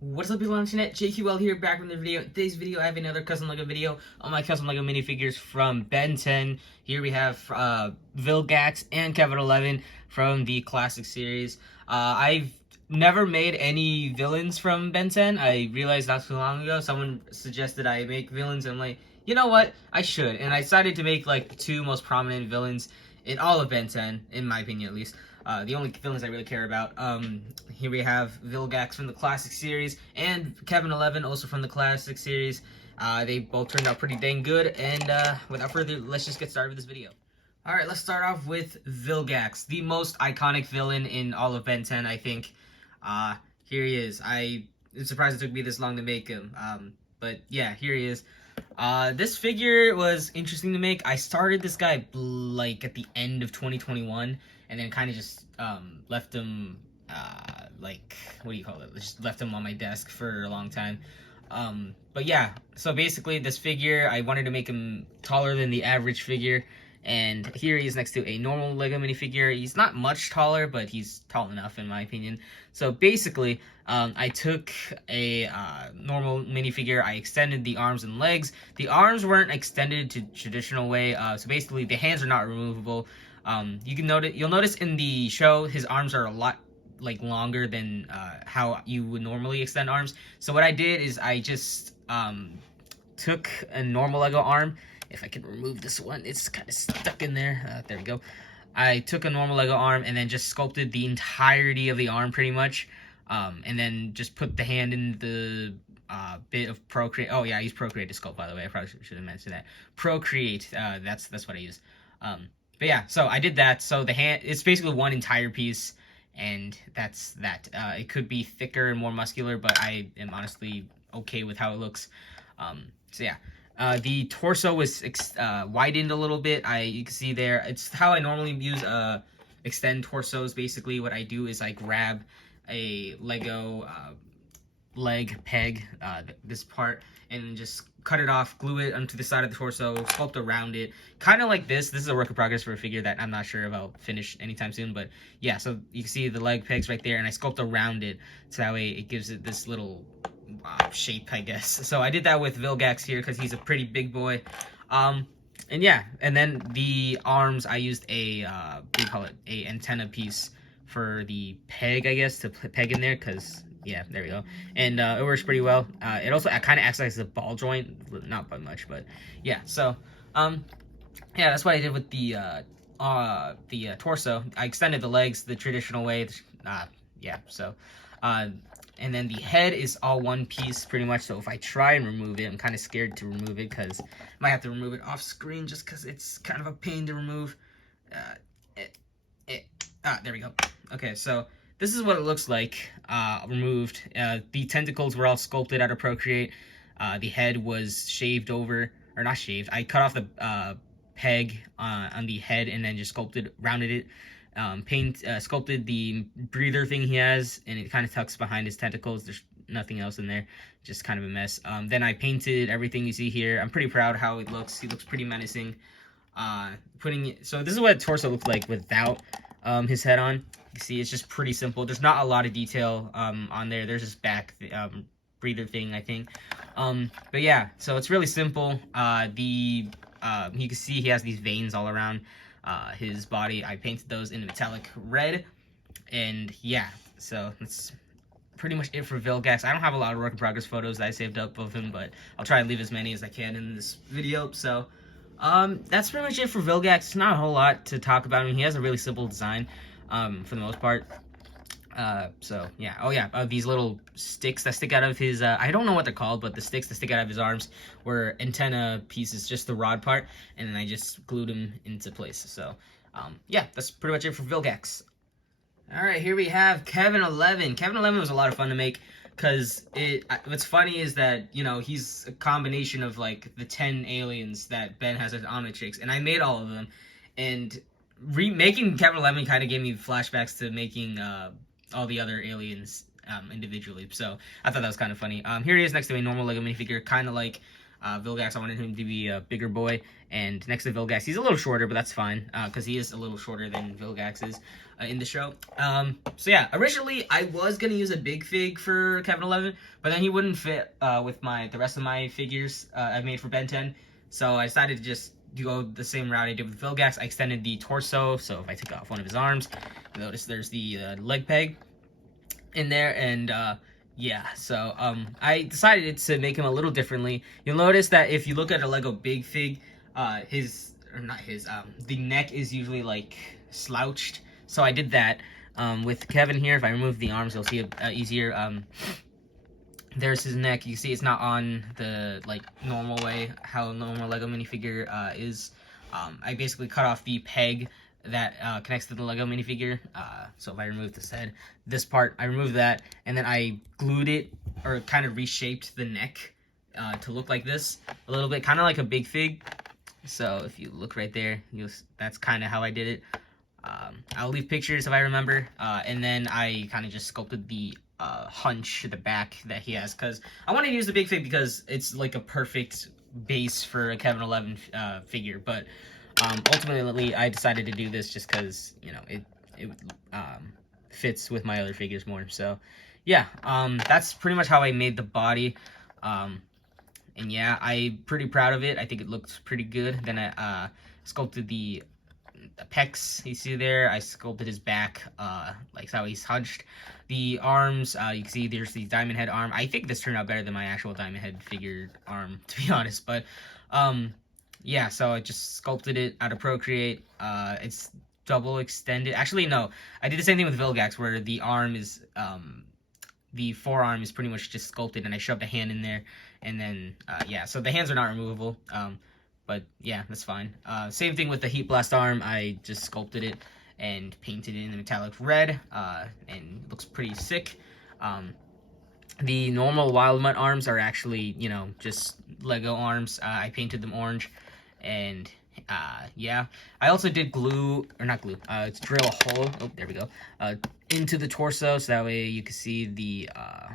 What's up, people on the internet? JQL here, back from the video. In today's video, I have another custom LEGO video on my custom LEGO minifigures from Ben 10. Here we have Vilgax and Kevin 11 from the classic series. I've never made any villains from Ben 10. I realized not too long ago, someone suggested I make villains, and I'm like, you know what? I should. And I decided to make like the two most prominent villains in all of Ben 10, in my opinion at least. The only villains I really care about. Here we have Vilgax from the classic series and Kevin 11 also from the classic series. They both turned out pretty dang good, and without further ado, let's just get started with this video. Alright, let's start off with Vilgax, the most iconic villain in all of Ben 10, I think. Here he is. I'm surprised it took me this long to make him. But yeah, here he is. This figure was interesting to make. I started this guy like at the end of 2021, and then kind of just left him like, what do you call it? Just left him on my desk for a long time. But yeah, so basically this figure, I wanted to make him taller than the average figure, and here he is next to a normal LEGO minifigure. He's not much taller, but he's tall enough in my opinion. So basically, I took a normal minifigure, I extended the arms and legs. The arms weren't extended to traditional way, so basically the hands are not removable. You'll notice in the show, his arms are a lot like longer than how you would normally extend arms. So what I did is I just took a normal LEGO arm. If I can remove this one, it's kind of stuck in there. There we go. I took a normal LEGO arm and then just sculpted the entirety of the arm pretty much. And then just put the hand in the bit of Procreate. Oh yeah, I use Procreate to sculpt, by the way. I probably should have mentioned that. Procreate, that's what I use. But yeah, so I did that. So the hand, it's basically one entire piece, and that's that. It could be thicker and more muscular, but I am honestly okay with how it looks. So yeah. The torso was widened a little bit. You can see there, it's how I normally use extend torsos. Basically what I do is I grab a LEGO leg peg, this part, and just cut it off, glue it onto the side of the torso, sculpt around it, kind of like this. This is a work in progress for a figure that I'm not sure if I'll finish anytime soon, but yeah, so you can see the leg pegs right there, and I sculpt around it, so that way it gives it this little shape, I guess. So I did that with Vilgax here because he's a pretty big boy. And yeah, and then the arms, I used a what do you call it, a antenna piece for the peg, I guess, to peg in there, because yeah, there we go. And it works pretty well. It also kind of acts like a ball joint, not by much, but yeah. So yeah, that's what I did with the torso. I extended the legs the traditional way. Yeah, so and then the head is all one piece pretty much. So if I try and remove it, I'm kind of scared to remove it because I might have to remove it off screen just because it's kind of a pain to remove. There we go. Okay, so this is what it looks like removed. The tentacles were all sculpted out of Procreate. The head was shaved over, or not shaved. I cut off the peg on the head and then just rounded it. Sculpted the breather thing he has, and it kind of tucks behind his tentacles. There's nothing else in there, just kind of a mess. Then I painted everything you see here. I'm pretty proud how it looks. He looks pretty menacing. So this is what torso looks like without his head on. You see, it's just pretty simple. There's not a lot of detail on there. There's this back breather thing, I think. But yeah, so it's really simple. You can see he has these veins all around his body. I painted those in metallic red, and yeah, so that's pretty much it for Vilgax. I don't have a lot of work in progress photos that I saved up of him, but I'll try and leave as many as I can in this video. So that's pretty much it for Vilgax. It's not a whole lot to talk about. I mean, he has a really simple design for the most part. So yeah. Oh yeah, these little sticks that stick out of his I don't know what they're called, but the sticks that stick out of his arms were antenna pieces, just the rod part, and then I just glued them into place. So yeah, that's pretty much it for Vilgax. Alright, here we have Kevin 11. Kevin 11 was a lot of fun to make because what's funny is that, you know, he's a combination of like the 10 aliens that Ben has as Omnitrix, and I made all of them, and making Kevin 11 kind of gave me flashbacks to making all the other aliens individually. So I thought that was kind of funny. Here he is next to a normal LEGO minifigure, kind of like Vilgax, I wanted him to be a bigger boy, and next to Vilgax, he's a little shorter, but that's fine, because he is a little shorter than Vilgax is in the show. So yeah, originally I was gonna use a big fig for Kevin 11, but then he wouldn't fit with the rest of my figures I've made for Ben 10, so I decided to just go the same route I did with Vilgax. I extended the torso, so if I took off one of his arms, you'll notice there's the leg peg in there, and yeah, so I decided to make him a little differently. You'll notice that if you look at a Lego Big Fig, the neck is usually like slouched, so I did that. With Kevin here, if I remove the arms, you'll see it easier. There's his neck. You see it's not on the like normal way, how a normal Lego minifigure is. I basically cut off the peg that connects to the Lego minifigure. So if I remove this head, this part, I removed that, and then I glued it, or kind of reshaped the neck to look like this a little bit, kind of like a Big Fig. So if you look right there, that's kind of how I did it. I'll leave pictures if I remember, and then I kind of just sculpted the hunch, the back that he has, because I wanted to use the Big Fig because it's like a perfect base for a Kevin 11 figure, but ultimately I decided to do this just because, you know, it fits with my other figures more. So yeah, that's pretty much how I made the body, and yeah, I'm pretty proud of it. I think it looks pretty good. Then I sculpted the pecs you see there. I sculpted his back, like how he's hunched. The arms, you can see there's the diamond head arm. I think this turned out better than my actual diamond head figure arm, to be honest, but yeah, so I just sculpted it out of Procreate. It's double extended. Actually, no, I did the same thing with Vilgax, where the arm is, the forearm is pretty much just sculpted, and I shoved a hand in there, and then, yeah, so the hands are not removable, but yeah, that's fine. Same thing with the Heat Blast arm. I just sculpted it and painted it in the metallic red, and it looks pretty sick. The normal Wild Mutt arms are actually, you know, just Lego arms. I painted them orange, and yeah, I also did glue, or not glue, drill a hole, oh, there we go, into the torso, so that way you can see the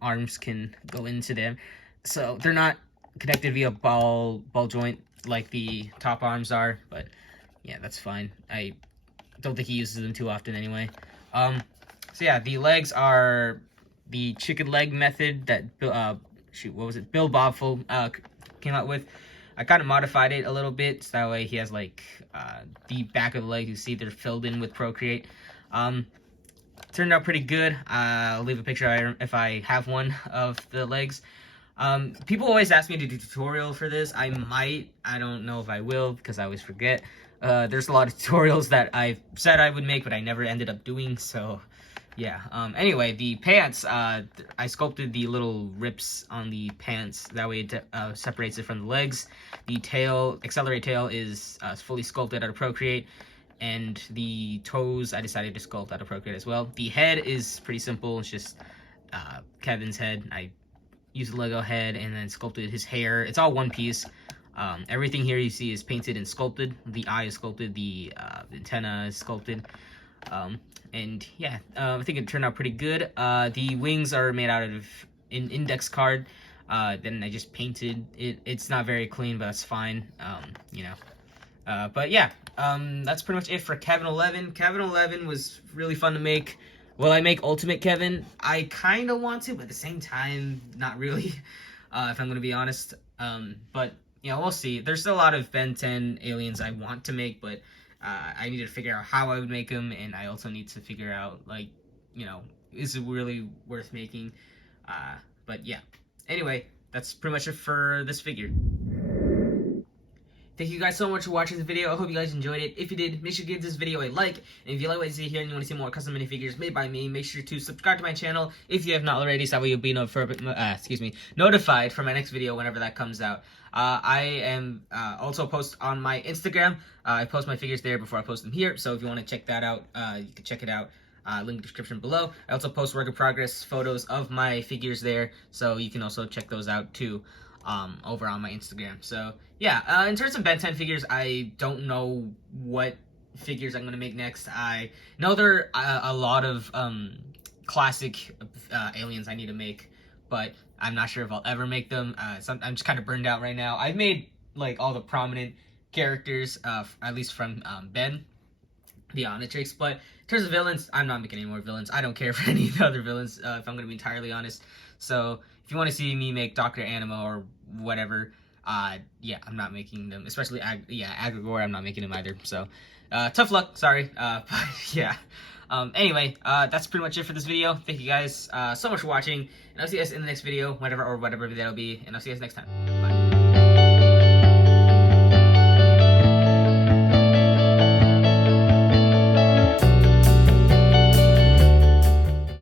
arms can go into them. So they're not connected via ball joint like the top arms are, but yeah, that's fine. I don't think he uses them too often anyway. So yeah, the legs are the chicken leg method that what was it, Bill Bobful came out with. I kind of modified it a little bit, so that way he has like the back of the leg, you see they're filled in with Procreate. Turned out pretty good. I'll leave a picture if I have one of the legs. People always ask me to do a tutorial for this. I might. I don't know if I will, because I always forget. There's a lot of tutorials that I've said I would make, but I never ended up doing, so yeah. Anyway, the pants, I sculpted the little rips on the pants. That way it separates it from the legs. The tail, Accelerate tail, is fully sculpted out of Procreate. And the toes, I decided to sculpt out of Procreate as well. The head is pretty simple. It's just Kevin's head. I used a Lego head and then sculpted his hair. It's all one piece. Everything here you see is painted and sculpted. The eye is sculpted. The antenna is sculpted. And yeah, I think it turned out pretty good. The wings are made out of an index card. Then I just painted it. It's not very clean, but that's fine. You know. But yeah, that's pretty much it for Kevin 11. Kevin 11 was really fun to make. Will I make Ultimate Kevin? I kind of want to, but at the same time, not really, if I'm going to be honest. But, you know, we'll see. There's still a lot of Ben 10 aliens I want to make, but I need to figure out how I would make them, and I also need to figure out, like, you know, is it really worth making? But yeah. Anyway, that's pretty much it for this figure. Thank you guys so much for watching this video. I hope you guys enjoyed it. If you did, make sure to give this video a like. And if you like what you see here and you want to see more custom minifigures made by me, make sure to subscribe to my channel if you have not already, so that way you'll be notified for my next video whenever that comes out. I am also post on my Instagram. I post my figures there before I post them here, so if you want to check that out, you can check it out. Link in the description below. I also post work in progress photos of my figures there, so you can also check those out too. Over on my Instagram. So yeah, in terms of Ben 10 figures, I don't know what figures I'm gonna make next. I know there are a lot of classic aliens I need to make, but I'm not sure if I'll ever make them. I'm just kind of burned out right now. I've made like all the prominent characters, at least from Ben, the Omnitrix, but in terms of villains, I'm not making any more villains. I don't care for any of the other villains, if I'm going to be entirely honest. So if you want to see me make Dr. Animo or whatever, yeah, I'm not making them, especially, Agrigor, I'm not making him either. So tough luck, sorry, but yeah. Anyway, that's pretty much it for this video. Thank you guys so much for watching, and I'll see you guys in the next video, whatever video it'll be, and I'll see you guys next time. Bye.